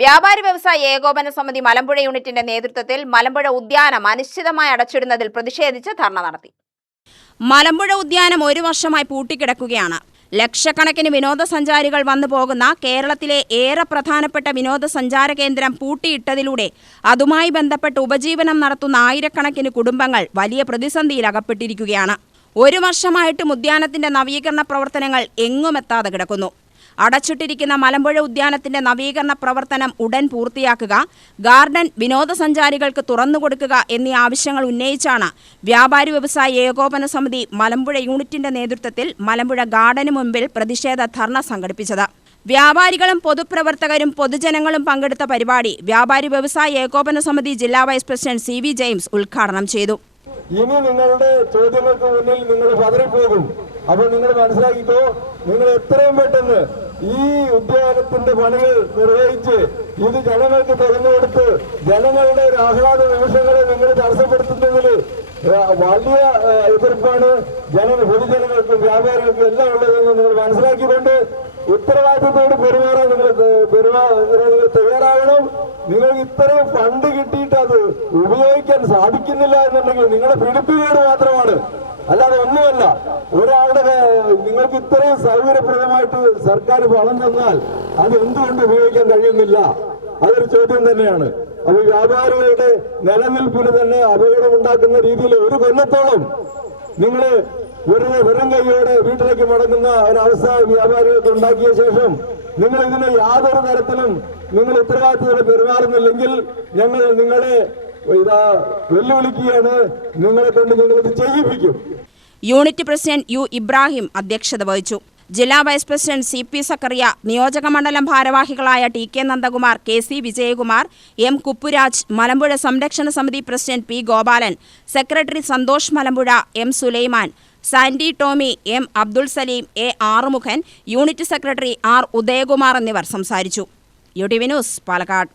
വ്യാപാരി വ്യവസായ ഏകോപന സമിതി മലമ്പുഴ യൂണിറ്റിന്റെ നേതൃത്വത്തിൽ മലമ്പുഴ ഉദ്യാനം അനിശ്ചിതമായി അടച്ചിടുന്നതിൽ പ്രതിഷേധിച്ച് ധർണ നടത്തി. മലമ്പുഴ ഉദ്യാനം ഒരു വർഷമായി പൂട്ടിക്കിടക്കുകയാണ്. ലക്ഷക്കണക്കിന് വിനോദസഞ്ചാരികൾ വന്നു പോകുന്ന കേരളത്തിലെ ഏറെ പ്രധാനപ്പെട്ട വിനോദസഞ്ചാര കേന്ദ്രം പൂട്ടിയിട്ടതിലൂടെ അതുമായി ബന്ധപ്പെട്ട് ഉപജീവനം നടത്തുന്ന ആയിരക്കണക്കിന് കുടുംബങ്ങൾ വലിയ പ്രതിസന്ധിയിൽ അകപ്പെട്ടിരിക്കുകയാണ്. ഒരു വർഷമായിട്ടും ഉദ്യാനത്തിന്റെ നവീകരണ പ്രവർത്തനങ്ങൾ എങ്ങുമെത്താതെ കിടക്കുന്നു. അടച്ചിട്ടിരിക്കുന്ന മലമ്പുഴ ഉദ്യാനത്തിന്റെ നവീകരണ പ്രവർത്തനം ഉടൻ പൂർത്തിയാക്കുക, ഗാർഡൻ വിനോദസഞ്ചാരികൾക്ക് തുറന്നുകൊടുക്കുക എന്നീ ആവശ്യങ്ങൾ ഉന്നയിച്ചാണ് വ്യാപാരി വ്യവസായ ഏകോപന സമിതി മലമ്പുഴ യൂണിറ്റിന്റെ നേതൃത്വത്തിൽ മലമ്പുഴ ഗാർഡന് മുമ്പിൽ പ്രതിഷേധ ധർണ സംഘടിപ്പിച്ചത്. വ്യാപാരികളും പൊതുപ്രവർത്തകരും പൊതുജനങ്ങളും പങ്കെടുത്ത പരിപാടി വ്യാപാരി വ്യവസായ ഏകോപന സമിതി ജില്ലാ വൈസ് പ്രസിഡന്റ് CV ജെയിംസ് ഉദ്ഘാടനം ചെയ്തു. ഇനി നിങ്ങളുടെ ചോദ്യങ്ങൾക്ക് മുന്നിൽ നിങ്ങൾ പതറിപ്പോകും. അപ്പോൾ നിങ്ങൾ മനസ്സിലാക്കിക്കോ, നിങ്ങൾ എത്രയും പെട്ടെന്ന് ഈ ഉദ്യാനത്തിന്റെ പണികൾ നിർവഹിച്ച് ഇത് ജനങ്ങൾക്ക് തുറന്നു കൊടുത്ത് ജനങ്ങളുടെ ഒരു ആഹ്ലാദ നിമിഷങ്ങളെ നിങ്ങൾ തടസ്സപ്പെടുത്തുന്നതിൽ വലിയ എതിർപ്പാണ് പൊതുജനങ്ങൾക്കും വ്യാപാരികൾക്കും എല്ലാം ഉള്ളതെന്ന് നിങ്ങൾ മനസ്സിലാക്കിക്കൊണ്ട് ഉത്തരവാദിത്തത്തോട് പെരുമാറാൻ നിങ്ങൾ തയ്യാറാവണം. നിങ്ങൾക്ക് ഇത്രയും ഫണ്ട് കിട്ടിയിട്ട് അത് ഉപയോഗിക്കാൻ സാധിക്കുന്നില്ല എന്നുണ്ടെങ്കിൽ നിങ്ങളുടെ പിടിപ്പുകേട് മാത്രമാണ്, അല്ലാതെ ഒന്നുമല്ല. ഒരാളുടെ നിങ്ങൾക്ക് ഇത്രയും സൗകര്യപ്രദമായിട്ട് സർക്കാർ പണം തന്നാൽ അത് എന്തുകൊണ്ട് ഉപയോഗിക്കാൻ കഴിയുന്നില്ല? അതൊരു ചോദ്യം തന്നെയാണ്. അപ്പൊ വ്യാപാരികളുടെ നിലനിൽപ്പിന് തന്നെ അപകടമുണ്ടാക്കുന്ന രീതിയിൽ ഒരു കൊല്ലത്തോളം നിങ്ങൾ വെറും കൈയോടെ വീട്ടിലേക്ക് മടങ്ങുന്ന ഒരവസ്ഥ വ്യാപാരികൾക്ക് ഉണ്ടാക്കിയ ശേഷം നിങ്ങൾ ഇതിനെ യാതൊരു തരത്തിലും നിങ്ങൾ ഉത്തരവാദിത്തത്തോടെ പെരുമാറുന്നില്ലെങ്കിൽ ഞങ്ങൾ നിങ്ങളെ വെല്ലുവിളിക്കുകയാണ്. നിങ്ങളെ കൊണ്ട് ഞങ്ങളിത് ചെയ്യിപ്പിക്കും. യൂണിറ്റ് പ്രസിഡന്റ് U ഇബ്രാഹിം അധ്യക്ഷത വഹിച്ചു. ജില്ലാ വൈസ് പ്രസിഡന്റ് CP സക്കറിയ, നിയോജക മണ്ഡലം ഭാരവാഹികളായ TK Nandakumar, KC Vijayakumar, M കുപ്പുരാജ്, Malampuzha സംരക്ഷണ സമിതി president P Gopalan, secretary Santhosh Malampuzha, M Sulaiman, Sandy Tommy, M Abdul Saleem, A Arumughan, unit secretary R Udayakumar എന്നിവർ സംസാരിച്ചു. UTV news, Palakkad.